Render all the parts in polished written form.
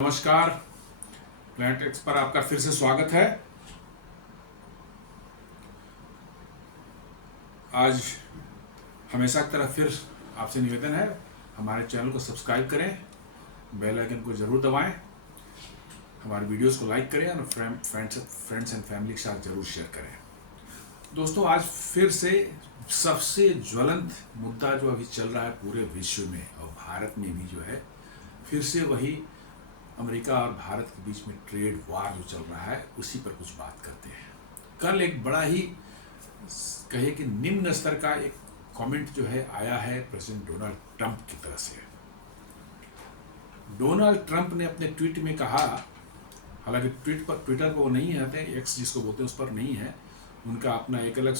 नमस्कार। Planet x पर आपका फिर से स्वागत है। आज हमेशा की तरह फिर आपसे निवेदन है, हमारे चैनल को सब्सक्राइब करें, बेल आइकन को ज़रूर दबाएं, हमारे वीडियोस को लाइक करें और फ्रेंड्स एंड फैमिली के साथ ज़रूर शेयर करें। दोस्तों, आज फिर से सबसे ज्वलंत मुद्दा जो अभी चल रहा है पूरे विश्व में और भारत में भी जो है, फिर से वही अमेरिका और भारत के बीच में ट्रेड वार जो चल रहा है उसी पर कुछ बात करते हैं। कल एक बड़ा ही कहे कि निम्न स्तर का एक कमेंट जो है आया है प्रेसिडेंट डोनाल्ड ट्रंप की तरफ से। डोनाल्ड ट्रंप ने अपने ट्वीट में कहा, हालांकि ट्विटर पर वो नहीं आते, एक्स जिसको बोलते हैं उस पर नहीं है, उनका अपना एक अलग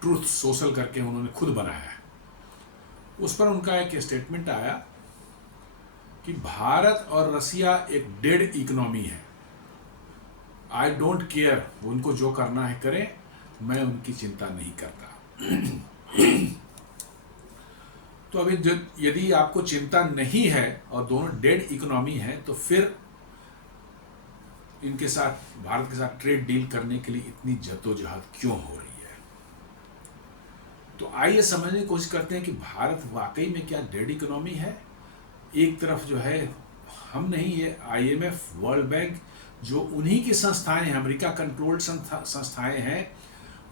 ट्रूथ सोशल करके उन्होंने खुद बनाया है। उस पर उनका एक स्टेटमेंट आया कि भारत और रसिया एक डेड इकोनॉमी है, आई डोंट केयर, उनको जो करना है करें, मैं उनकी चिंता नहीं करता। तो अभी यदि आपको चिंता नहीं है और दोनों डेड इकोनॉमी है तो फिर इनके साथ, भारत के साथ ट्रेड डील करने के लिए इतनी जद्दोजहद क्यों हो रही है। तो आइए समझने की कोशिश करते हैं कि भारत वाकई में क्या डेड इकोनॉमी है। एक तरफ जो है हम नहीं, ये IMF, वर्ल्ड बैंक, जो उन्हीं की संस्थाएं हैं, अमेरिका कंट्रोल्ड संस्थाएं हैं,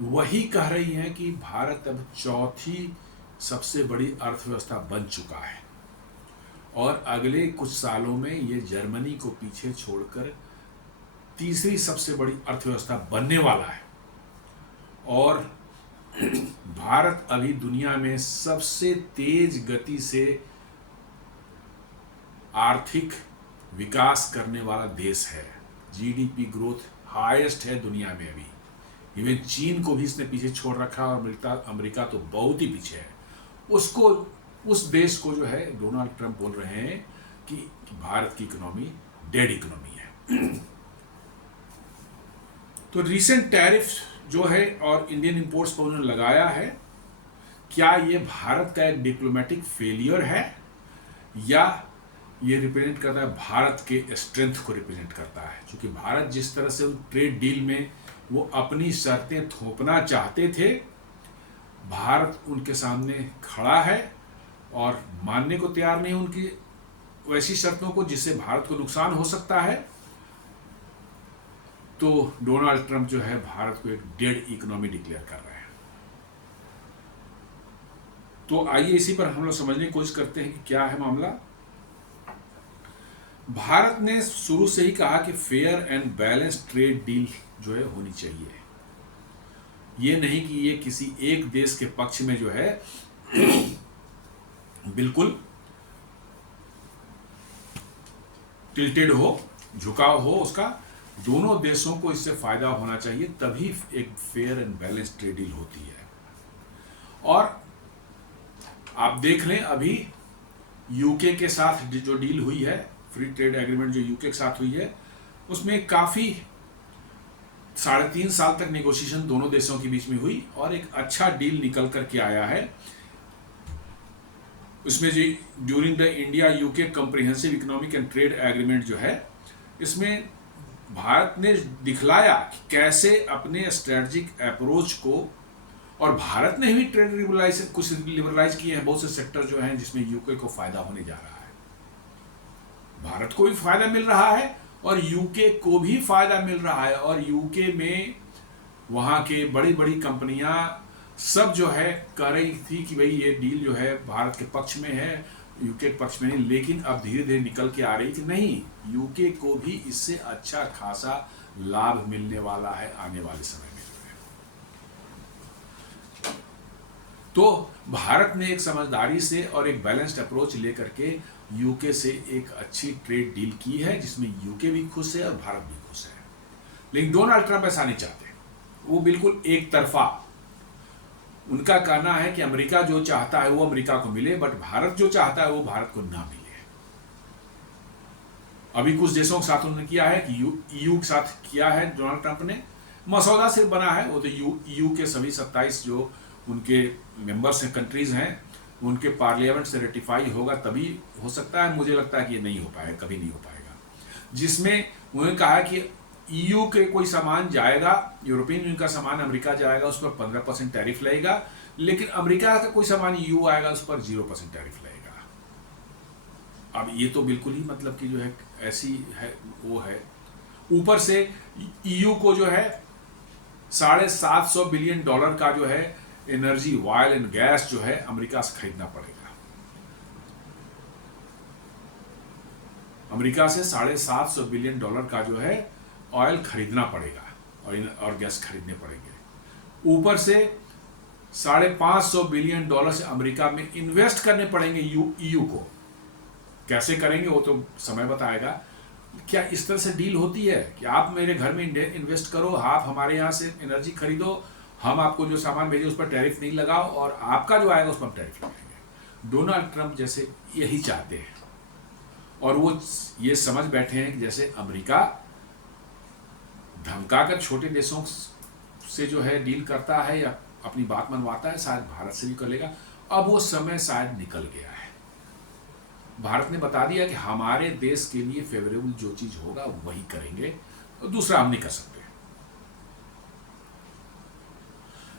वही कह रही हैं कि भारत अब चौथी सबसे बड़ी अर्थव्यवस्था बन चुका है और अगले कुछ सालों में ये जर्मनी को पीछे छोड़कर तीसरी सबसे बड़ी अर्थव्यवस्था बनने वाला है। और भारत अभी दुनिया में सबसे तेज गति से आर्थिक विकास करने वाला देश है। GDP ग्रोथ हाईएस्ट है दुनिया में अभी। इवन चीन को भी इसने पीछे छोड़ रखा और अमेरिका तो बहुत ही पीछे है। उस देश को जो है डोनाल्ड ट्रंप बोल रहे हैं कि भारत की इकोनॉमी डेड इकोनॉमी है। तो रीसेंट टैरिफ जो है और इंडियन इंपोर्ट्स पर उन्होंने लगाया है, क्या ये भारत का एक डिप्लोमेटिक फेलियर है या ये रिप्रेजेंट करता है भारत के स्ट्रेंथ को रिप्रेजेंट करता है। क्योंकि भारत जिस तरह से ट्रेड डील में वो अपनी शर्तें थोपना चाहते थे, भारत उनके सामने खड़ा है और मानने को तैयार नहीं उनकी वैसी शर्तों को जिससे भारत को नुकसान हो सकता है। तो डोनाल्ड ट्रंप जो है भारत को एक डेड इकोनॉमी डिक्लेयर कर रहे हैं। तो आइए इसी पर हम लोग समझने की कोशिश करते हैं कि क्या है मामला। भारत ने शुरू से ही कहा कि fair and balance trade deal जो है होनी चाहिए। ये नहीं कि ये किसी एक देश के पक्ष में जो है बिल्कुल टिल्टेड हो, झुकाव हो उसका। दोनों देशों को इससे फायदा होना चाहिए, तभी एक fair and balance trade deal होती है। और आप देख लें, अभी यूके के साथ जो डील हुई है, फ्री ट्रेड एग्रीमेंट जो यूके के साथ हुई है, उसमें काफ़ी 3.5 साल तक नेगोशिएशन दोनों देशों के बीच में हुई और एक अच्छा डील निकल करके आया है। उसमें जो during the India UK comprehensive economic and trade agreement जो है, इसमें भारत ने दिखलाया कि कैसे अपने स्ट्रेटजिक अप्रोच को, और भारत ने भी ट्रेड कुछ लिबरलाइज किए हैं, बहुत से सेक्टर जो हैं जिसमें यूके को फायदा होने जा रहा है। भारत को भी फायदा मिल रहा है और यूके को भी फायदा मिल रहा है। और यूके में वहाँ के बड़ी बड़ी कंपनियां सब जो है कह रही थी कि भाई ये डील जो है भारत के पक्ष में है, यूके के पक्ष में नहीं, लेकिन अब धीरे धीरे निकल के आ रही कि नहीं, यूके को भी इससे अच्छा खासा लाभ मिलने वाला है आने वाले समय में। तो भारत ने एक समझदारी से और एक बैलेंस्ड अप्रोच लेकर के यूके से एक अच्छी ट्रेड डील की है, जिसमें यूके भी खुश है और भारत भी खुश है। लेकिन डोनाल्ड ट्रंप ऐसा नहीं चाहते, वो बिल्कुल एक तरफा। उनका कहना है कि अमेरिका जो चाहता है वो अमेरिका को मिले, बट भारत जो चाहता है वो भारत को ना मिले। अभी कुछ देशों के साथ उन्होंने किया है कि EU के साथ किया है डोनाल्ड ट्रंप ने, मसौदा सिर्फ बना है, वो तो EU के सभी 27 जो उनके मेंबर्स हैं, कंट्रीज हैं, उनके पार्लियामेंट से रेटिफाई होगा तभी हो सकता है। मुझे लगता है कि ये नहीं हो पाएगा, कभी नहीं हो पाएगा। जिसमें उन्होंने कहा कि ईयू के कोई सामान जाएगा, यूरोपियन यूनियन का सामान अमेरिका जाएगा, उस पर 15% टैरिफ लगेगा, लेकिन अमेरिका का कोई सामान ईयू आएगा उस पर 0% टैरिफ लगेगा। अब ये तो बिल्कुल ही मतलब कि जो है ऐसी है वो है। ऊपर से ईयू को जो है $750 बिलियन का जो है एनर्जी, ऑयल एंड गैस जो है अमेरिका से खरीदना पड़ेगा। अमेरिका से $750 बिलियन का जो है ऑयल खरीदना पड़ेगा और गैस खरीदने पड़ेंगे। ऊपर से $550 बिलियन से अमेरिका में इन्वेस्ट करने पड़ेंगे ईयू को। कैसे करेंगे वो तो समय बताएगा। क्या इस तरह से डील होती है कि आप मेरे घर में इन्वेस्ट करो, आप हमारे यहाँ से एनर्जी खरीदो, हम आपको जो सामान भेजे उस पर टैरिफ नहीं लगाओ और आपका जो आएगा उस पर टैरिफ लगाएंगे। डोनाल्ड ट्रंप जैसे यही चाहते हैं और वो ये समझ बैठे हैं कि जैसे अमेरिका धमकाकर छोटे देशों से जो है डील करता है या अपनी बात मनवाता है, शायद भारत से भी करेगा। अब वो समय शायद निकल गया है। भारत ने बता दिया कि हमारे देश के लिए फेवरेबल जो चीज होगा वही करेंगे और दूसरा हम नहीं कर सकते।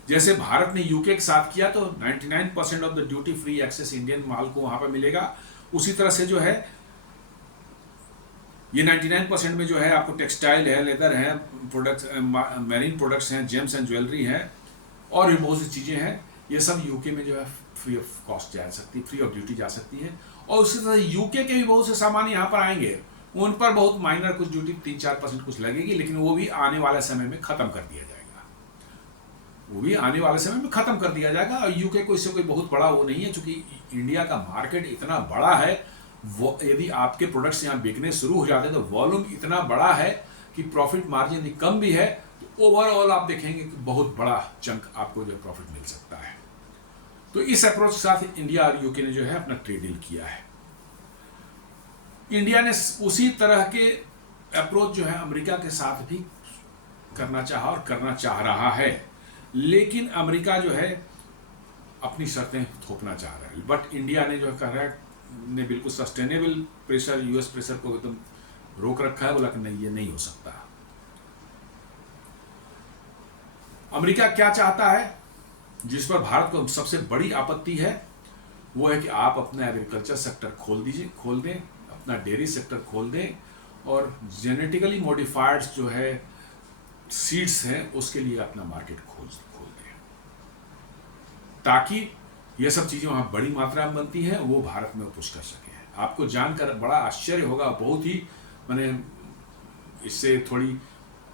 जैसे भारत ने यूके के साथ किया तो 99% of the duty free access Indian माल को वहां पर मिलेगा। उसी तरह से जो है ये 99% में जो है आपको टेक्सटाइल है, लेदर है, प्रोडक्ट्स, मैरीन प्रोडक्ट्स हैं, जेम्स एंड ज्वेलरी हैं और भी बहुत सी चीजें हैं। ये सब यूके में जो है फ्री ऑफ कॉस्ट जा सकती है, फ्री ऑफ ड्यूटी जा सकती है। और उसी तरह यूके के भी बहुत से सामान यहाँ पर आएंगे, उन पर बहुत माइनर कुछ ड्यूटी 3-4% कुछ लगेगी, लेकिन वो भी आने वाले समय में खत्म कर दिया जाएगा। वो भी आने वाले समय में खत्म कर दिया जाएगा। और यूके को इससे कोई बहुत बड़ा वो नहीं है, क्योंकि इंडिया का मार्केट इतना बड़ा है। वो यदि आपके प्रोडक्ट्स यहाँ बिकने शुरू हो जाते हैं तो वॉल्यूम इतना बड़ा है कि प्रॉफिट मार्जिन यदि कम भी है तो ओवरऑल आप देखेंगे कि बहुत बड़ा चंक आपको जो प्रॉफिट मिल सकता है। तो इस अप्रोच के साथ इंडिया और यूके ने जो है अपना ट्रेड डील किया है। इंडिया ने उसी तरह के अप्रोच जो है अमेरिका के साथ भी करना चाहा और करना चाह रहा है, लेकिन अमेरिका जो है अपनी शर्तें थोपना चाह रहा है। बट इंडिया ने जो कह रहा है ने बिल्कुल सस्टेनेबल प्रेशर, यूएस प्रेशर को एकदम रोक रखा है। बोला कि नहीं, ये नहीं हो सकता। अमेरिका क्या चाहता है, जिस पर भारत को सबसे बड़ी आपत्ति है, वो है कि आप अपना एग्रीकल्चर सेक्टर खोल दें, अपना डेयरी सेक्टर खोल दें और जेनेटिकली मॉडिफाइड जो है सीड्स हैं उसके लिए अपना मार्केट खोल दें, ताकि ये सब चीज़ें वहाँ बड़ी मात्रा में बनती हैं, वो भारत में पुश कर सके। आपको जानकर बड़ा आश्चर्य होगा, बहुत ही मैंने इससे थोड़ी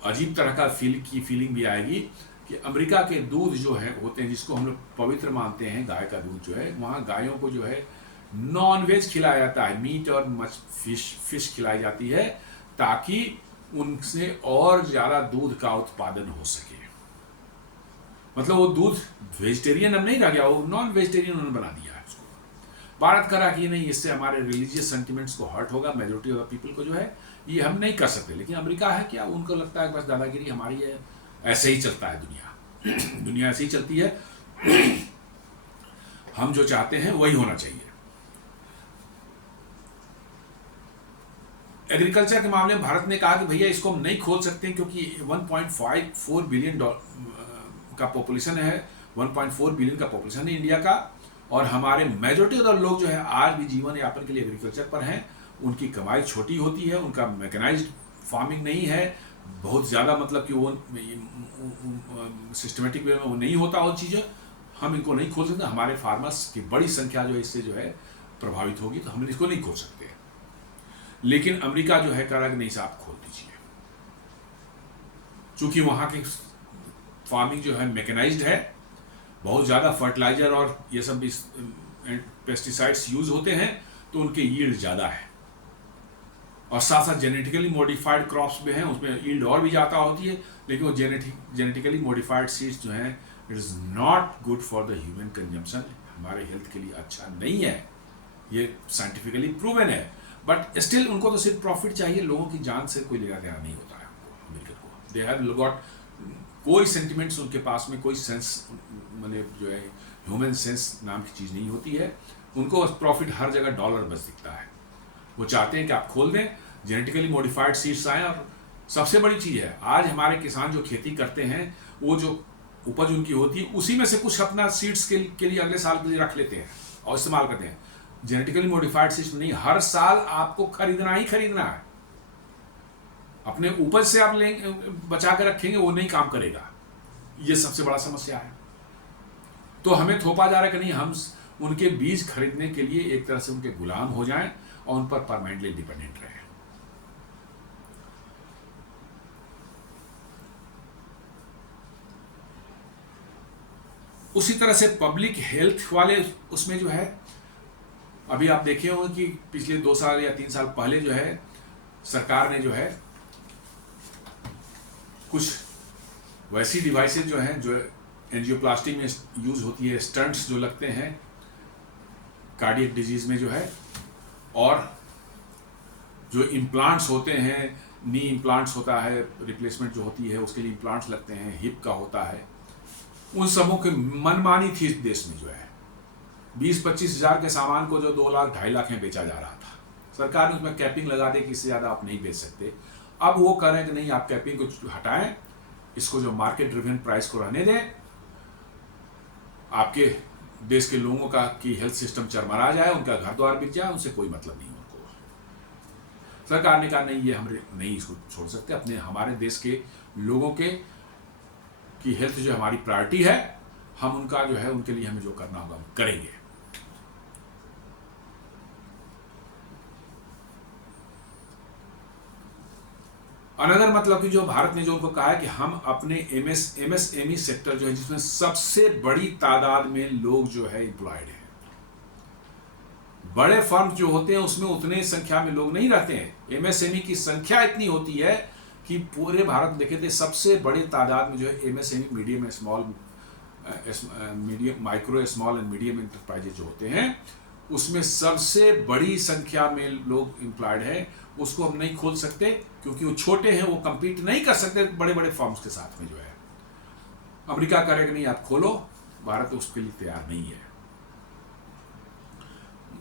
अजीब तरह का फीलिंग भी आएगी कि अमेरिका के दूध जो है होते हैं, जिसको हम लोग पवित्र मानते हैं, गाय का दूध जो है, वहाँ गायों को जो है नॉन वेज खिलाया जाता है, मीट और फिश खिलाई जाती है, ताकि उनसे और ज़्यादा दूध का उत्पादन हो सके। मतलब वो दूध वेजिटेरियन अब नहीं रह गया, वो नॉन वेजिटेरियन उन्होंने बना दिया है उसको। भारत करा कि नहीं, इससे हमारे रिलीजियस सेंटिमेंट्स को हर्ट होगा, मेजोरिटी ऑफ द पीपल को जो है ये हम नहीं कर सकते। लेकिन अमेरिका है क्या, उनको लगता है बस दादागिरी हमारी है, ऐसे ही चलता है दुनिया दुनिया ऐसे ही चलती है, हम जो चाहते हैं वही होना चाहिए। एग्रीकल्चर के मामले में भारत ने कहा कि भैया इसको हम नहीं खोल सकते क्योंकि 1.54 बिलियन का पॉपुलेशन है, 1.4 बिलियन का पॉपुलेशन है इंडिया का, और हमारे मेजोरिटी ऑफ लोग जो है आज भी जीवन यापन के लिए एग्रीकल्चर पर हैं। उनकी कमाई छोटी होती है, उनका मैकेनाइज्ड फार्मिंग नहीं है बहुत ज़्यादा, मतलब कि वो सिस्टमेटिक वे में वो नहीं होता। और चीज़ें हम इनको नहीं खोल सकते, हमारे फार्मर्स की बड़ी संख्या जो है इससे जो है प्रभावित होगी, तो हम इसको नहीं खोल सकते। लेकिन अमेरिका जो है कह रहा है कि नहीं साहब खोल दीजिए, चूंकि वहाँ की फार्मिंग जो है मैकेनाइज्ड है, बहुत ज़्यादा फर्टिलाइजर और ये सब पेस्टिसाइड्स यूज होते हैं, तो उनके यील्ड ज़्यादा है। और साथ साथ जेनेटिकली मॉडिफाइड क्रॉप्स भी हैं, उसमें यील्ड और भी ज़्यादा होती है, लेकिन वो जेनेटिकली मॉडिफाइड सीड्स जो हैं it is not good for the human consumption, हमारे हेल्थ के लिए अच्छा नहीं है, ये साइंटिफिकली प्रूवन है। बट स्टिल उनको तो सिर्फ प्रॉफिट चाहिए, लोगों की जान से कोई लेना देना नहीं होता है अमेरिका को। दे हैव गॉट कोई सेंटिमेंट्स उनके पास में, कोई सेंस मतलब जो है ह्यूमन सेंस नाम की चीज़ नहीं होती है। उनको प्रॉफिट हर जगह डॉलर बस दिखता है। वो चाहते हैं कि आप खोल दें जेनेटिकली मॉडिफाइड सीड्स आए। और सबसे बड़ी चीज़ है, आज हमारे किसान जो खेती करते हैं वो जो उपज उनकी होती है उसी में से कुछ अपना सीड्स के लिए अगले साल के लिए रख लेते हैं और इस्तेमाल करते हैं। जेनेटिकली मॉडिफाइड सीड्स नहीं, हर साल आपको खरीदना ही खरीदना है। अपने उपज से आप लेंगे बचा कर रखेंगे, वो नहीं काम करेगा। ये सबसे बड़ा समस्या है। तो हमें थोपा जा रहा है कि नहीं, हम उनके बीज खरीदने के लिए एक तरह से उनके गुलाम हो जाएं और उन पर परमानेंटली डिपेंडेंट रहें। उसी तरह से पब्लिक हेल्थ वाले उसमें जो है, अभी आप देखे होंगे कि पिछले 2 साल या 3 साल पहले जो है सरकार ने जो है कुछ वैसी डिवाइसेज जो हैं जो एंजियोप्लास्टी में यूज होती है, स्टंट्स जो लगते हैं कार्डियक डिजीज में जो है, और जो इम्प्लांट्स होते हैं, नी इम्प्लांट्स होता है, रिप्लेसमेंट जो होती है उसके लिए इम्प्लांट्स लगते हैं, हिप का होता है, उन सबों की मनमानी थी इस देश में। जो है 20-25 हज़ार के सामान को जो 2 लाख 2.5 लाख में बेचा जा रहा था, सरकार ने उसमें कैपिंग लगा दी कि इससे ज़्यादा आप नहीं बेच सकते। अब वो कह रहे हैं कि नहीं, आप कैपिंग को हटाएं, इसको जो मार्केट ड्रिवन प्राइस को रहने दें, आपके देश के लोगों का की हेल्थ सिस्टम चरमरा जाए, उनका घर द्वार बिक जाए, उनसे कोई मतलब नहीं उनको। सरकार ने कहा नहीं, ये हम नहीं इसको छोड़ सकते, अपने हमारे देश के लोगों के की हेल्थ जो हमारी प्रायोरिटी है, हम उनका जो है उनके लिए हमें जो करना होगा हम करेंगे। अनदर मतलब कि जो भारत ने जो उनको कहा है कि हम अपने एमएसएमई सेक्टर जो है, जिसमें सबसे बड़ी तादाद में लोग जो है एम्प्लॉयड हैं, बड़े फर्म जो होते हैं उसमें उतने संख्या में लोग नहीं रहते हैं। एमएसएमई की संख्या इतनी होती है कि पूरे भारत देखे थे सबसे बड़ी तादाद में जो है MSME, medium small medium micro small and medium enterprises जो होते हैं, उसमें सबसे बड़ी संख्या में लोग एम्प्लॉयड हैं। उसको हम नहीं खोल सकते क्योंकि वो छोटे हैं, वो compete नहीं कर सकते बड़े बड़े फर्म्स के साथ में। जो है अमेरिका करेगा नहीं आप खोलो, भारत उसके लिए तैयार नहीं है।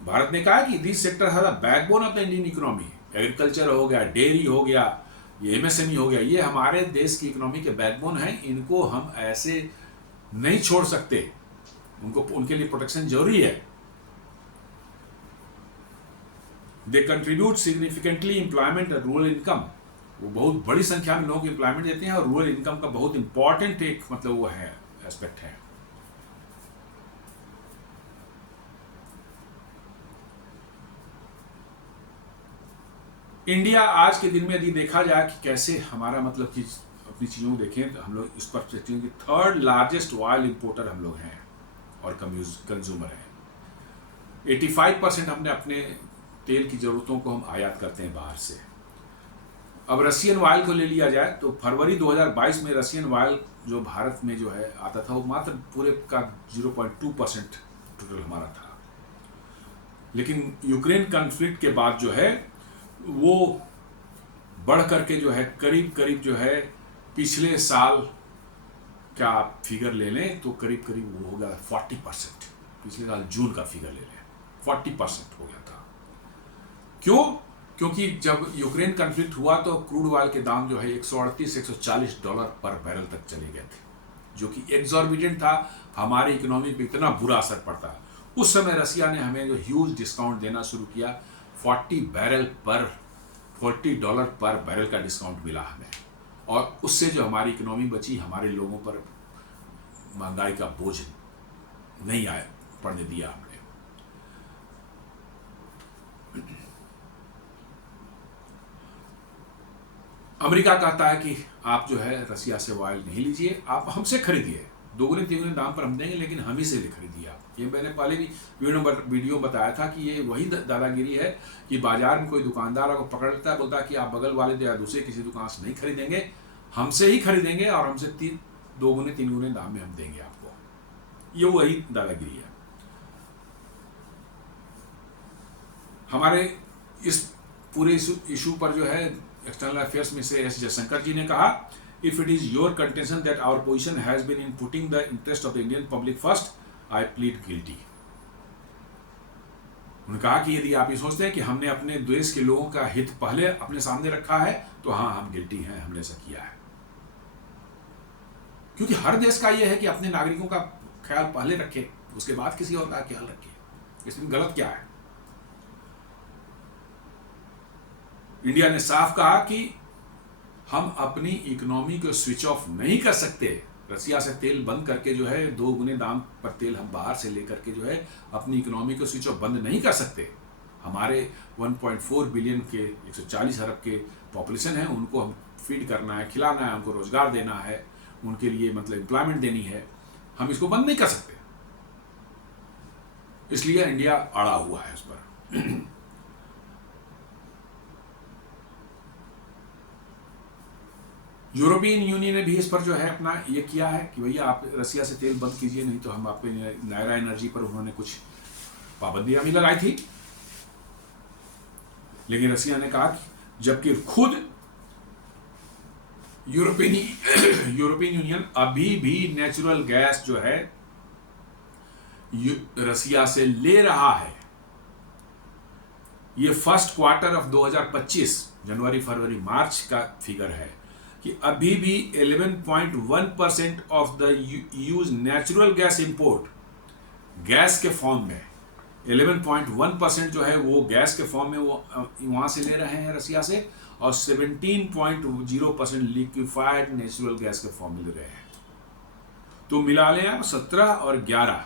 भारत ने कहा कि this sector has a backbone of the Indian economy. Agriculture हो गया, डेयरी हो गया, ये एमएसएमई हो गया, ये हमारे देश की इकोनॉमी के बैकबोन हैं, इनको हम ऐसे नहीं छोड़ सकते, उनको उनके लिए प्रोटेक्शन जरूरी है। दे कंट्रीब्यूट सिग्निफिकेंटली एम्प्लॉयमेंट और रूरल इनकम, वो बहुत बड़ी संख्या में लोगों को एम्प्लॉयमेंट देते हैं और रूरल इनकम का बहुत इंपॉर्टेंट एक मतलब वो है एस्पेक्ट है। इंडिया आज के दिन में यदि देखा जाए कि कैसे हमारा मतलब कि अपनी चीज़ों को देखें तो हम लोग इस पर कि 3rd लार्जेस्ट ऑयल इंपोर्टर हम लोग हैं और कंज्यूमर हैं। 85% हमने अपने तेल की ज़रूरतों को हम आयात करते हैं बाहर से। अब रशियन ऑयल को ले लिया जाए तो फरवरी 2022 में रशियन ऑयल जो भारत में जो है आता था वो मात्र पूरे का 0.2% टोटल हमारा था। लेकिन यूक्रेन कॉन्फ्लिक्ट के बाद जो है वो बढ़ करके जो है करीब करीब जो है पिछले साल का आप फिगर ले लें तो करीब करीब वो हो गया 40%। पिछले साल जून का फिगर ले लें 40% हो गया था। क्यों? क्योंकि जब यूक्रेन कॉन्फ्लिक्ट हुआ तो क्रूड ऑयल के दाम जो है $138-140 पर बैरल तक चले गए थे, जो कि एक्सॉर्बिटेंट था। हमारी इकोनॉमी पे इतना बुरा असर पड़ता। उस समय रसिया ने हमें जो ह्यूज डिस्काउंट देना शुरू किया, $40 पर बैरल का डिस्काउंट मिला हमें, और उससे जो हमारी इकोनॉमी बची, हमारे लोगों पर महंगाई का बोझ नहीं आया पड़ने दिया हमने। अमेरिका कहता है कि आप जो है रसिया से ऑयल नहीं लीजिए, आप हमसे खरीदिए, 2-3 दाम पर हम देंगे, लेकिन हम ही से खरीदिए आप। ये मैंने पहले भी वीडियो बताया था कि ये वही दादागिरी है कि बाजार में कोई दुकानदार आपको पकड़ लेता है, बोलता है कि आप बगल वाले या दूसरे किसी दुकान से नहीं खरीदेंगे, हमसे ही खरीदेंगे और हमसे 2-3 दाम में हम देंगे आपको। ये वही दादागिरी है। हमारे इस पूरे इशू पर जो है एक्सटर्नल अफेयर्स में से एस जयशंकर जी ने कहा, if it is your contention that our position has been in putting the interest of the Indian public first, I plead guilty. उन्होंने कहा कि यदि आप ये सोचते हैं कि हमने अपने देश के लोगों का हित पहले अपने सामने रखा है तो हाँ, हम गिल्टी हैं, हमने ऐसा किया है। क्योंकि हर देश का यह है कि अपने नागरिकों का ख्याल पहले रखे, उसके बाद किसी और का ख्याल रखे। इसमें गलत क्या है? इंडिया ने साफ कहा कि हम अपनी इकोनॉमी को स्विच ऑफ नहीं कर सकते। रसिया से तेल बंद करके जो है 2 गुने दाम पर तेल हम बाहर से लेकर के जो है अपनी इकोनॉमी को स्विच ऑफ बंद नहीं कर सकते। हमारे 1.4 बिलियन के 140 अरब के पॉपुलेशन है, उनको हम फीड करना है, खिलाना है, उनको रोजगार देना है, उनके लिए मतलब एम्प्लॉयमेंट देनी है। हम इसको बंद नहीं कर सकते, इसलिए इंडिया अड़ा हुआ है उस पर। यूरोपियन यूनियन ने भी इस पर जो है अपना ये किया है कि भैया आप रसिया से तेल बंद कीजिए, नहीं तो हम आपको नायरा एनर्जी पर उन्होंने कुछ पाबंदियां भी लगाई थी। लेकिन रसिया ने कहा कि जबकि खुद यूरोपियन यूनियन अभी भी नेचुरल गैस जो है रसिया से ले रहा है। ये फर्स्ट क्वार्टर ऑफ 2025 जनवरी फरवरी मार्च का फिगर है कि अभी भी 11.1% of the use natural gas import gas के फॉर्म में 11.1% जो है वो गैस के फॉर्म में वो वहां से ले रहे हैं रसिया से, और 17.0% लिक्विफाइड नेचुरल गैस के फॉर्म में ले रहे हैं। तो मिला लें आप 17 और 11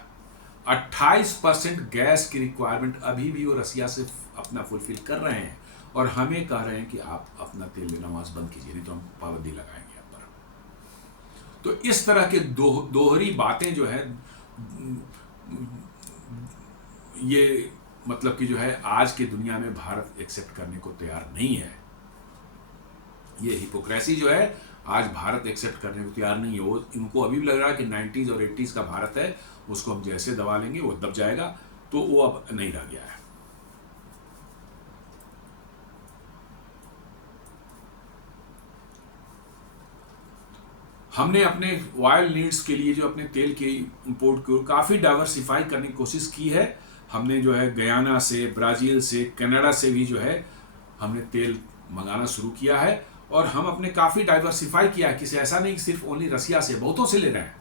28% गैस की रिक्वायरमेंट अभी भी वो रसिया से अपना फुलफिल कर रहे हैं, और हमें कह रहे हैं कि आप अपना तेल लेना वहां से बंद कीजिए, नहीं तो हम पाबंदी लगाएंगे आप पर। तो इस तरह के दोहरी बातें जो है ये मतलब कि जो है आज की दुनिया में भारत एक्सेप्ट करने को तैयार नहीं है। ये हिपोक्रेसी जो है आज भारत एक्सेप्ट करने को तैयार नहीं है। वो इनको अभी भी लग रहा है कि 90s और 80s का भारत है, उसको हम जैसे दबा लेंगे वो दब जाएगा, तो वो अब नहीं रह गया है। हमने अपने ऑयल नीड्स के लिए जो अपने तेल के इंपोर्ट को काफ़ी डाइवर्सिफाई करने की कोशिश की है। हमने जो है गयाना से, ब्राज़ील से, कनाडा से भी जो है हमने तेल मंगाना शुरू किया है, और हम अपने काफ़ी डाइवर्सिफाई किया है। किसी ऐसा नहीं कि सिर्फ ओनली रसिया से, बहुतों से ले रहे हैं।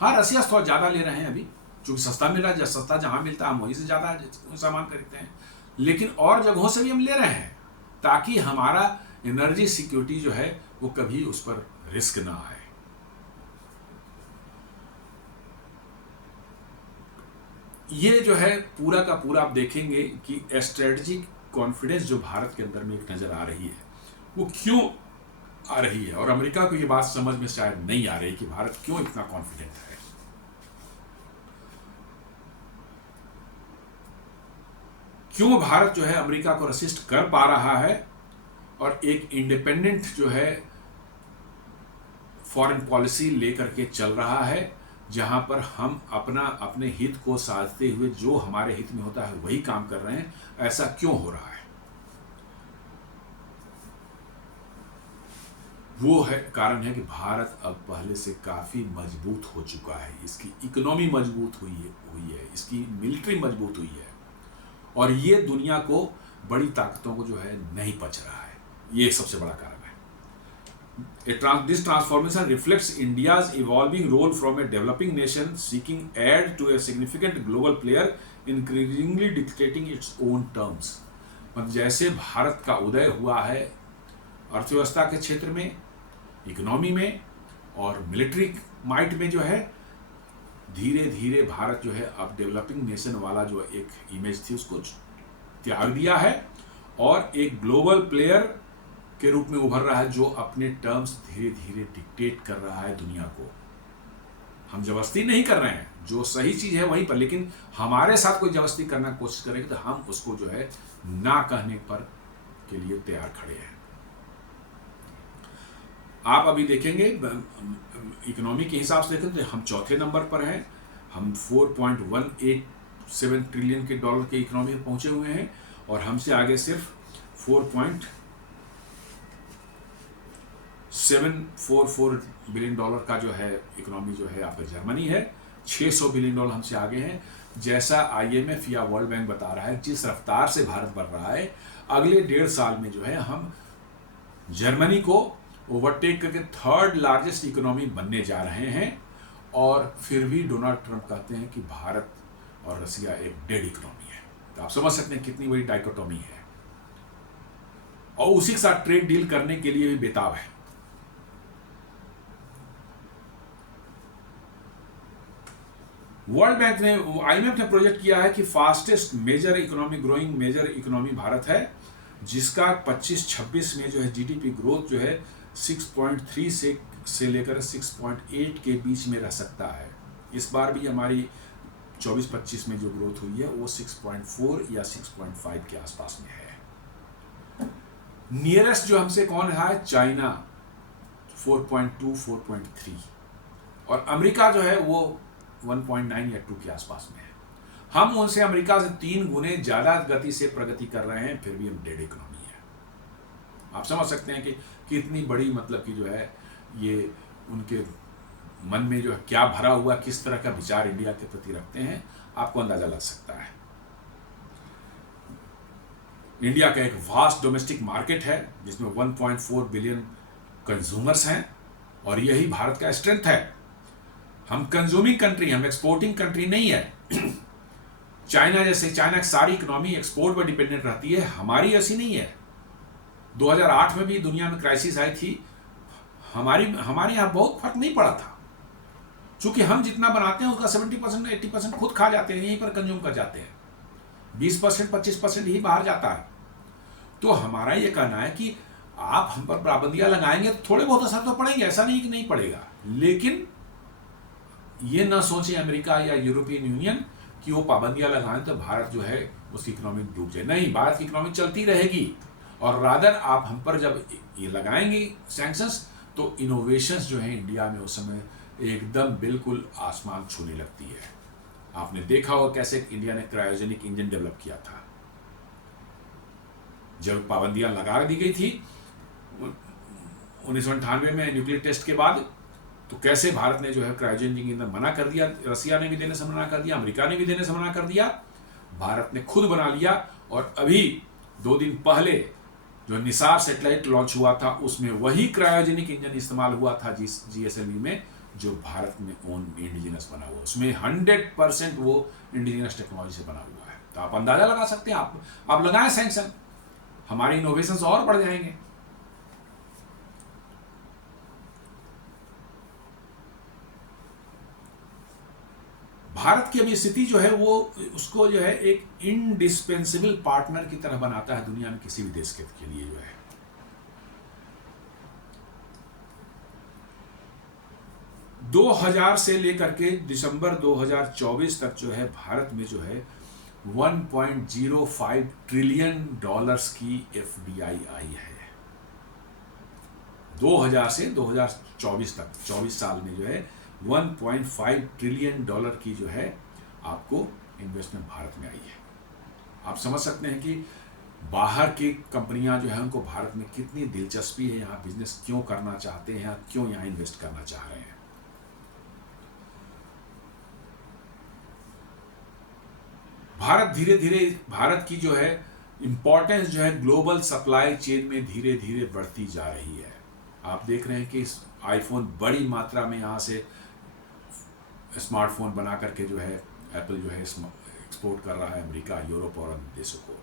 हाँ, रसिया से थोड़ा ज़्यादा ले रहे हैं अभी, क्योंकि सस्ता मिल रहा है, सस्ता जहाँ मिलता है हम वहीं से ज़्यादा सामान खरीदते हैं। लेकिन और जगहों से भी हम ले रहे हैं, ताकि हमारा एनर्जी सिक्योरिटी जो है वो कभी उस पर रिस्क ना आए। ये जो है पूरा का पूरा आप देखेंगे कि स्ट्रेटजिक कॉन्फिडेंस जो भारत के अंदर में एक नज़र आ रही है, वो क्यों आ रही है, और अमेरिका को ये बात समझ में शायद नहीं आ रही कि भारत क्यों इतना कॉन्फिडेंट है। क्यों भारत जो है अमेरिका को रेसिस्ट कर पा रहा है और एक इंडिपेंडेंट जो है फॉरेन पॉलिसी लेकर के चल रहा है, जहां पर हम अपने हित को साधते हुए जो हमारे हित में होता है वही काम कर रहे हैं। ऐसा क्यों हो रहा है? वो है कारण है कि भारत अब पहले से काफ़ी मजबूत हो चुका है। इसकी इकोनॉमी मजबूत हुई है, इसकी मिलिट्री मजबूत हुई है, और ये दुनिया को बड़ी ताकतों को जो है नहीं पच रहा है। ये सबसे बड़ा कारण है। This transformation reflects India's evolving role from a developing nation seeking aid to a significant global player, increasingly dictating its own terms। मतलब जैसे भारत का उदय हुआ है अर्थव्यवस्था के क्षेत्र में, इकोनॉमी में और मिलिट्री माइट में, जो है धीरे धीरे भारत जो है अब डेवलपिंग नेशन वाला जो एक इमेज थी उसको त्याग दिया है, और एक ग्लोबल प्लेयर के रूप में उभर रहा है, जो अपने टर्म्स धीरे धीरे डिक्टेट कर रहा है दुनिया को। हम जबरदस्ती नहीं कर रहे हैं, जो सही चीज़ है वहीं पर, लेकिन हमारे साथ कोई जबरदस्ती करना कोशिश करेगी तो हम उसको जो है ना कहने पर के लिए तैयार खड़े हैं। आप अभी देखेंगे इकोनॉमी के हिसाब से देखें तो हम चौथे नंबर पर हैं। हम 4.187 ट्रिलियन के डॉलर के इकोनॉमी में पहुंचे हुए हैं, और हमसे आगे सिर्फ 4.744 बिलियन डॉलर का जो है इकोनॉमी जो है आपका जर्मनी है। 600 बिलियन डॉलर हमसे आगे हैं। जैसा IMF या वर्ल्ड बैंक बता रहा है, जिस रफ्तार से भारत बढ़ रहा है, अगले 1.5 साल में जो है हम जर्मनी को ओवरटेक करके 3rd लार्जेस्ट इकोनॉमी बनने जा रहे हैं। और फिर भी डोनाल्ड ट्रंप कहते हैं कि भारत और रसिया एक डेड इकोनॉमी है। तो आप समझ सकते हैं कितनी बड़ी डाइकोटोमी है, और उसी के साथ ट्रेड डील करने के लिए भी बेताब है। वर्ल्ड बैंक ने, IMF ने प्रोजेक्ट किया है कि fastest major economy, growing major economy Bharat है, जिसका 25-26 में जो है GDP ग्रोथ जो है 6.3 से लेकर 6.8 के बीच में रह सकता है। इस बार भी हमारी 24-25 में जो ग्रोथ हुई है वो 6.4 या 6.5 के आसपास में है। नियरेस्ट जो हमसे कौन है? चाइना 4.2, 4.3, और अमेरिका जो है वो 1.9 या 2 के आसपास में है। हम उनसे, अमेरिका से 3 गुने ज्यादा गति से प्रगति कर रहे हैं, फिर भी हम डेड इकोनॉमी है। आप समझ सकते हैं कि कितनी बड़ी, मतलब कि जो है ये उनके मन में जो है क्या भरा हुआ, किस तरह का विचार इंडिया के प्रति रखते हैं, आपको अंदाजा लग सकता है। इंडिया का एक वास्ट डोमेस्टिक मार्केट है जिसमें 1.4 बिलियन कंज्यूमर्स हैं, और यही भारत का स्ट्रेंथ है। हम कंज्यूमिंग कंट्री, हम एक्सपोर्टिंग कंट्री नहीं है। चाइना जैसे, चाइना की सारी इकोनॉमी एक्सपोर्ट पर डिपेंडेंट रहती है, हमारी ऐसी नहीं है। 2008 में भी दुनिया में क्राइसिस आई थी, हमारे यहाँ बहुत फर्क नहीं पड़ा था, क्योंकि हम जितना बनाते हैं उसका 70% 80% खुद खा जाते हैं, यहीं पर कंज्यूम कर जाते हैं, 20% 25% ही बाहर जाता है। तो हमारा ये कहना है कि आप हम पर पाबंदियां लगाएंगे तो थोड़े बहुत असर तो पड़ेंगे, ऐसा नहीं कि नहीं पड़ेगा, लेकिन ये ना सोचे अमेरिका या यूरोपियन यूनियन कि वो पाबंदियां लगाएं तो भारत जो है उसकी इकोनॉमी डूब जाए। नहीं, भारत की इकोनॉमी चलती रहेगी, और रादर आप हम पर जब ये लगाएंगे सैंक्शंस तो इनोवेशंस जो है इंडिया में उस समय एकदम बिल्कुल आसमान छूने लगती है। आपने देखा होगा कैसे इंडिया ने क्रायोजेनिक इंजन डेवलप किया था। जब पाबंदियां लगा दी गई थी 1998 में न्यूक्लियर टेस्ट के बाद, तो कैसे भारत ने जो है क्रायोजेनिक इंजन मना कर दिया, रसिया ने भी देने से मना कर दिया, अमेरिका ने भी देने से मना कर दिया, भारत ने खुद बना लिया। और अभी 2 दिन पहले जो निसार सैटेलाइट लॉन्च हुआ था उसमें वही क्रायोजेनिक इंजन इस्तेमाल हुआ था GSLV में, जो भारत में ओन इंडिजिनस बना हुआ, उसमें 100% वो इंडिजिनस टेक्नोलॉजी से बना हुआ है। तो आप अंदाजा लगा सकते हैं, आप लगाएं सैंक्शन, हमारे इनोवेशंस और बढ़ जाएंगे। भारत की अभी स्थिति जो है वो उसको जो है एक इंडिस्पेंसिबल पार्टनर की तरह बनाता है दुनिया में किसी भी देश के लिए। जो है 2000 से लेकर के दिसंबर 2024 तक जो है भारत में जो है 1.05 ट्रिलियन डॉलर्स की FDI आई है। 2000 से 2024 तक 24 साल में जो है 1.5 ट्रिलियन डॉलर की जो है आपको इन्वेस्टमेंट भारत में आई है। आप समझ सकते हैं कि बाहर की कंपनियां जो है उनको भारत में कितनी दिलचस्पी है, यहाँ बिजनेस क्यों करना चाहते हैं, क्यों यहाँ इन्वेस्ट करना चाह रहे हैं। भारत धीरे धीरे, भारत की जो है इंपॉर्टेंस जो है ग्लोबल सप्लाई चेन में धीरे धीरे बढ़ती जा रही है। आप देख रहे हैं कि आईफोन बड़ी मात्रा में यहाँ से स्मार्टफोन बना करके जो है एप्पल जो है एक्सपोर्ट कर रहा है अमेरिका, यूरोप और अन्य देशों को।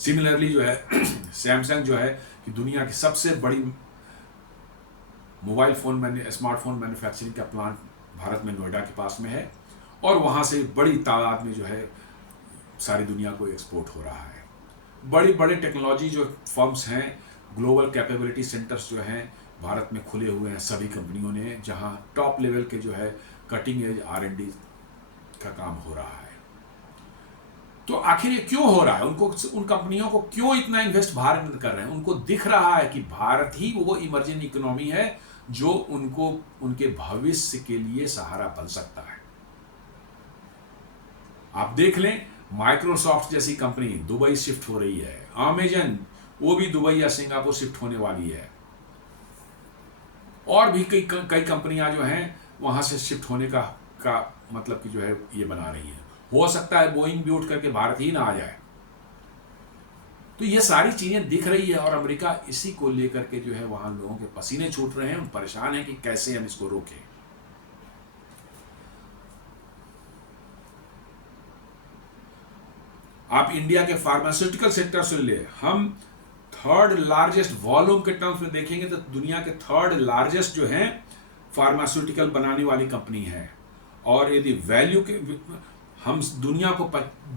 सिमिलरली जो है सैमसंग जो है कि दुनिया की सबसे बड़ी मोबाइल फ़ोन स्मार्टफोन मैन्युफैक्चरिंग का प्लांट भारत में नोएडा के पास में है, और वहाँ से बड़ी तादाद में जो है सारी दुनिया को एक्सपोर्ट हो रहा है। बड़ी बड़े टेक्नोलॉजी जो फर्म्स हैं, ग्लोबल कैपेबिलिटी सेंटर्स जो हैं भारत में खुले हुए हैं सभी कंपनियों ने, जहां टॉप लेवल के जो है कटिंग एज R&D का काम हो रहा है। तो आखिर ये क्यों हो रहा है? उन कंपनियों को क्यों इतना इन्वेस्ट भारत में कर रहे हैं? उनको दिख रहा है कि भारत ही वो इमर्जिंग इकोनॉमी है जो उनको उनके भविष्य के लिए सहारा बन सकता है। आप देख लें, माइक्रोसॉफ्ट जैसी कंपनी दुबई शिफ्ट हो रही है, अमेजन वो भी दुबई या सिंगापुर शिफ्ट होने वाली है, और भी कई कंपनियां जो हैं वहां से शिफ्ट होने का मतलब कि जो है ये बना रही हैं। हो सकता है बोइंग भी उठ करके भारत ही ना आ जाए। तो ये सारी चीजें दिख रही है और अमेरिका इसी को लेकर के जो है वहां लोगों के पसीने छूट रहे हैं, परेशान है कि कैसे हम इसको रोकें। आप इंडिया के फार्मास्यूटिकल सेक्टर से ले, हम थर्ड लार्जेस्ट वॉल्यूम के टर्म्स में देखेंगे तो दुनिया के थर्ड लार्जेस्ट जो है फार्मास्यूटिकल बनाने वाली कंपनी है। और यदि वैल्यू के हम दुनिया को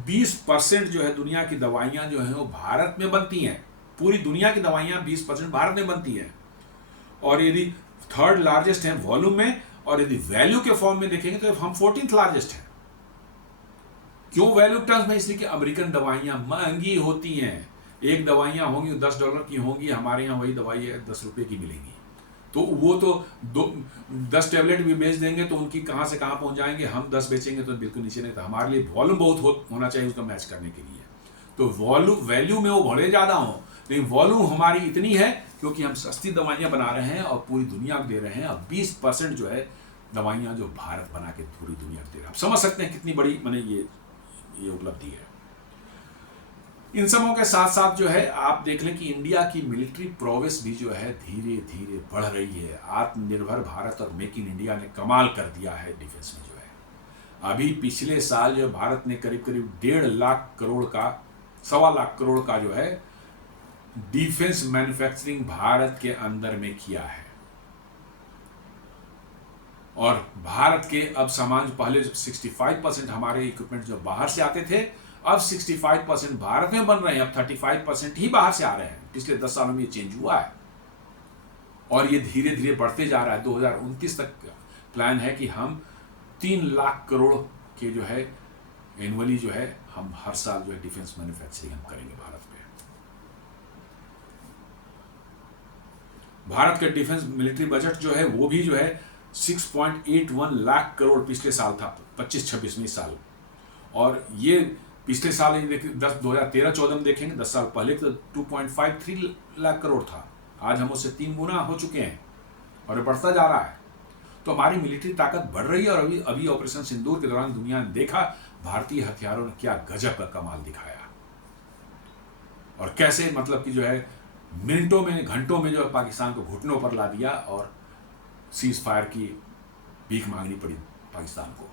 20% जो है दुनिया की दवाइयां जो हैं वो भारत में बनती हैं। पूरी दुनिया की दवाइयां 20% भारत में बनती हैं। और यदि थर्ड लार्जेस्ट है वॉल्यूम में, और यदि वैल्यू के फॉर्म में देखेंगे तो हम 14th लार्जेस्ट हैं। क्यों वैल्यू टर्म्स में? इसलिए कि अमेरिकन दवाइयां महंगी होती हैं। एक दवाइयां होंगी $10 की होंगी, हमारे यहाँ वही दवाई ₹10 की मिलेंगी। तो वो तो 10 टैबलेट भी बेच देंगे तो उनकी कहाँ से कहाँ पहुँच जाएंगे, हम 10 बेचेंगे तो बिल्कुल नीचे नहीं। तो हमारे लिए वॉल्यूम बहुत होना चाहिए उसका मैच करने के लिए। तो वैल्यू में वो भले ज़्यादा हों, लेकिन वॉल्यूम हमारी इतनी है क्योंकि हम सस्ती दवाइयाँ बना रहे हैं और पूरी दुनिया को दे रहे हैं। और 20% जो है दवाइयाँ जो भारत बना के पूरी दुनिया को दे रहा है। आप समझ सकते हैं कितनी बड़ी मैंने ये उपलब्धि है। इन सबों के साथ साथ जो है आप देख लें कि इंडिया की मिलिट्री प्रोग्रेस भी जो है धीरे धीरे बढ़ रही है। आत्मनिर्भर भारत और मेक इन इंडिया ने कमाल कर दिया है डिफेंस में जो है। अभी पिछले साल जो भारत ने करीब 1.5 लाख करोड़ का, 1.25 लाख करोड़ का जो है डिफेंस मैन्युफैक्चरिंग भारत के अंदर में किया है। और भारत के अब सामान, पहले 65% हमारे इक्विपमेंट जो बाहर से आते थे, अब 65% भारत में बन रहे हैं। अब 35% ही बाहर से आ रहे हैं। पिछले 10 सालों में ये चेंज हुआ है और ये धीरे धीरे बढ़ते जा रहा है। 2029 तक प्लान है कि हम 3 लाख करोड़ के जो है एनुअली जो है हम हर साल जो है डिफेंस मैन्युफैक्चरिंग हम करेंगे भारत में। भारत का डिफेंस मिलिट्री बजट जो है वो भी जो है 6.81 लाख करोड़ पिछले साल था, 25-26 में साल। और ये पिछले साल 2013-14 में देखेंगे, 10 साल पहले तो 2.53 लाख करोड़ था। आज हम उससे 3 गुना हो चुके हैं और बढ़ता जा रहा है। तो हमारी मिलिट्री ताकत बढ़ रही है। और अभी ऑपरेशन सिंदूर के दौरान दुनिया ने देखा भारतीय हथियारों ने क्या गजब का कमाल दिखाया और कैसे मतलब कि जो है मिनटों में, घंटों में जो है पाकिस्तान को घुटनों पर ला दिया और सीज फायर की भीख मांगनी पड़ी पाकिस्तान को।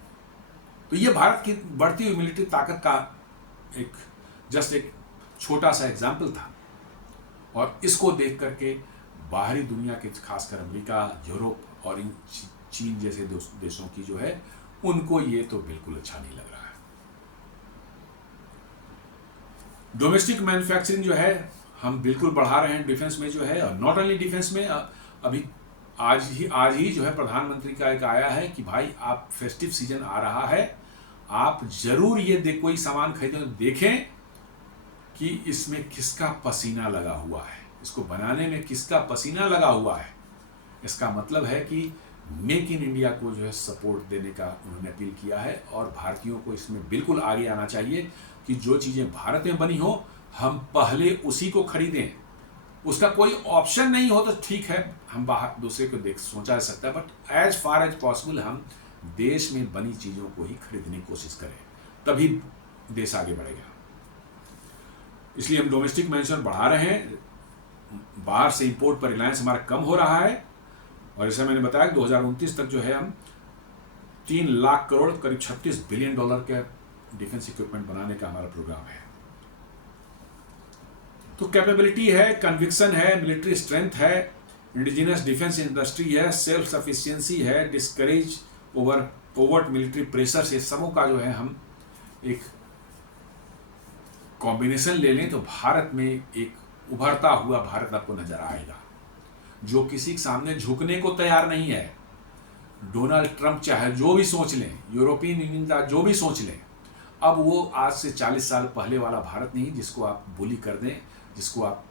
तो ये भारत की बढ़ती हुई मिलिट्री ताकत का एक छोटा सा एग्जाम्पल था। और इसको देख करके बाहरी दुनिया के, खासकर अमेरिका, यूरोप और इन चीन जैसे देशों की जो है उनको ये तो बिल्कुल अच्छा नहीं लग रहा है। डोमेस्टिक मैन्युफैक्चरिंग जो है हम बिल्कुल बढ़ा रहे हैं डिफेंस में जो है। और नॉट ओनली डिफेंस में, अभी आज ही जो है प्रधानमंत्री का एक आया है कि भाई आप फेस्टिव सीजन आ रहा है, आप जरूर ये कोई सामान खरीदें तो देखें कि इसमें किसका पसीना लगा हुआ है, इसको बनाने में किसका पसीना लगा हुआ है। इसका मतलब है कि मेक इन इंडिया को जो है सपोर्ट देने का उन्होंने अपील किया है। और भारतीयों को इसमें बिल्कुल आगे आना चाहिए कि जो चीज़ें भारत में बनी हो हम पहले उसी को खरीदें। उसका कोई ऑप्शन नहीं हो तो ठीक है, हम बाहर दूसरे को सोचा जा सकता है, but as far as possible हम देश में बनी चीज़ों को ही खरीदने की कोशिश करें, तभी देश आगे बढ़ेगा। इसलिए हम डोमेस्टिक मैन्युफैक्चरिंग बढ़ा रहे हैं। बाहर से इंपोर्ट पर रिलायंस हमारा कम हो रहा है। और जैसे मैंने बताया 2029 तक जो है हम 3 लाख करोड़, करीब $36 बिलियन के डिफेंस इक्विपमेंट बनाने का हमारा प्रोग्राम है। तो कैपेबिलिटी है, कन्विक्शन है, मिलिट्री स्ट्रेंथ है, इंडिजिनस डिफेंस इंडस्ट्री है, सेल्फ सफिशिएंसी है, डिस्करेज ओवर्ट मिलिट्री प्रेशर से सबों का जो है हम एक कॉम्बिनेशन ले लें तो भारत में एक उभरता हुआ भारत आपको नजर आएगा जो किसी के सामने झुकने को तैयार नहीं है। डोनाल्ड ट्रंप चाहे जो भी सोच लें, यूरोपियन यूनियन का जो भी सोच लें, अब वो आज से 40 साल पहले वाला भारत नहीं जिसको आप बुली कर दें, जिसको आप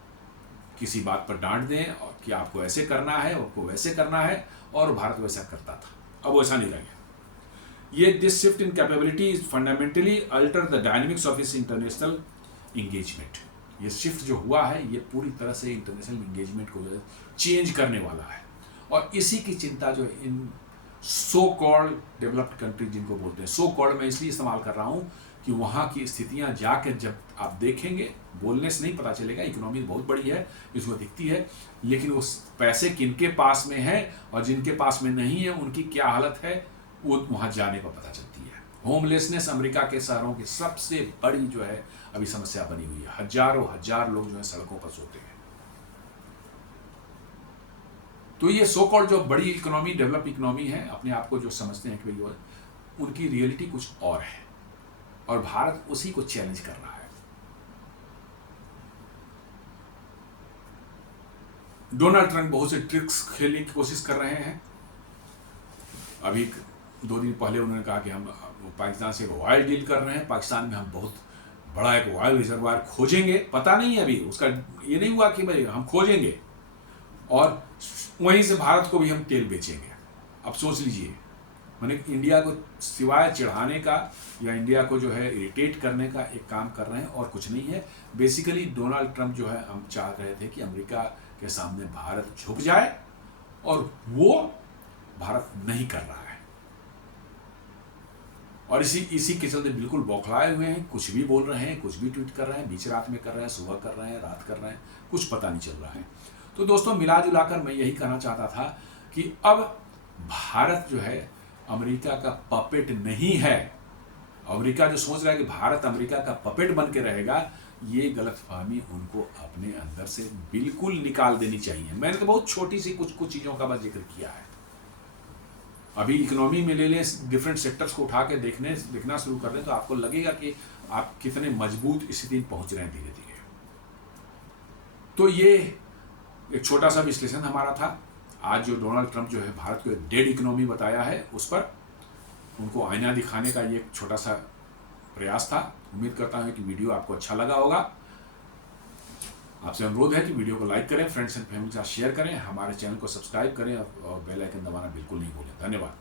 किसी बात पर डांट दें और कि आपको ऐसे करना है, आपको वैसे करना है, और भारत वैसा करता था। अब वैसा नहीं रह गया। ये this shift in capability is fundamentally alter the dynamics of इस इंटरनेशनल इंगेजमेंट। ये शिफ्ट जो हुआ है ये पूरी तरह से इंटरनेशनल इंगेजमेंट को चेंज करने वाला है। और इसी की चिंता जो इन सो कॉल्ड डेवलप्ड कंट्री जिनको बोलते हैं, सो कॉल्ड मैं इसलिए इस्तेमाल कर रहा हूँ कि वहाँ की स्थितियाँ जाकर जब आप देखेंगे, बोलने से नहीं पता चलेगा, इकोनॉमी बहुत बड़ी है, इसमें दिखती है, लेकिन उस पैसे किनके पास में है और जिनके पास में नहीं है उनकी क्या हालत है वो वहाँ जाने पर पता चलती है। होमलेसनेस अमेरिका के शहरों की सबसे बड़ी जो है अभी समस्या बनी हुई है। हजारों हजार लोग जो है सड़कों पर सोते हैं। तो ये सो कॉल्ड जो बड़ी इकोनॉमी, डेवलप इकोनॉमी है, अपने आप को जो समझते हैं कि भाई उनकी रियलिटी कुछ और है और भारत उसी को चैलेंज कर रहा है। डोनाल्ड ट्रंप बहुत से ट्रिक्स खेलने की कोशिश कर रहे हैं। अभी 2 दिन पहले उन्होंने कहा कि हम पाकिस्तान से ऑयल डील कर रहे हैं, पाकिस्तान में हम बहुत बड़ा एक ऑयल रिजर्वायर खोजेंगे। पता नहीं है अभी उसका, ये नहीं हुआ कि भाई हम खोजेंगे और वहीं से भारत को भी हम तेल बेचेंगे। अब सोच लीजिए, मैंने इंडिया को सिवाय चिढ़ाने का या इंडिया को जो है इरिटेट करने का एक काम कर रहे हैं और कुछ नहीं है। बेसिकली डोनाल्ड ट्रंप जो है, हम चाह रहे थे कि अमेरिका के सामने भारत झुक जाए और वो भारत नहीं कर रहा है और इसी के चलते बिल्कुल बौखलाए हुए हैं, कुछ भी बोल रहे हैं, कुछ भी ट्वीट कर रहे हैं, बीच रात में कर रहे हैं, सुबह कर रहे हैं, रात कर रहे हैं, कुछ पता नहीं चल रहा है। तो दोस्तों, मिला जुलाकर मैं यही कहना चाहता था कि अब भारत जो है अमेरिका का पपेट नहीं है। अमेरिका जो सोच रहा है कि भारत अमेरिका का पपेट बन के रहेगा, ये गलतफहमी उनको अपने अंदर से बिल्कुल निकाल देनी चाहिए। मैंने तो बहुत छोटी सी कुछ चीज़ों का बस जिक्र किया है। अभी इकोनॉमी में ले लें, डिफरेंट सेक्टर्स को उठा के देखना शुरू कर दें तो आपको लगेगा कि आप कितने मजबूत स्थिति में पहुंच रहे हैं धीरे धीरे। तो ये एक छोटा सा विश्लेषण हमारा था। आज जो डोनाल्ड ट्रंप जो है भारत को एक डेड इकोनॉमी बताया है, उस पर उनको आईना दिखाने का ये एक छोटा सा प्रयास था। उम्मीद करता हूँ कि वीडियो आपको अच्छा लगा होगा। आपसे अनुरोध है कि वीडियो को लाइक करें, फ्रेंड्स एंड फैमिली के साथ शेयर करें, हमारे चैनल को सब्सक्राइब करें और बेल आइकन दबाना बिल्कुल नहीं भूलें। धन्यवाद।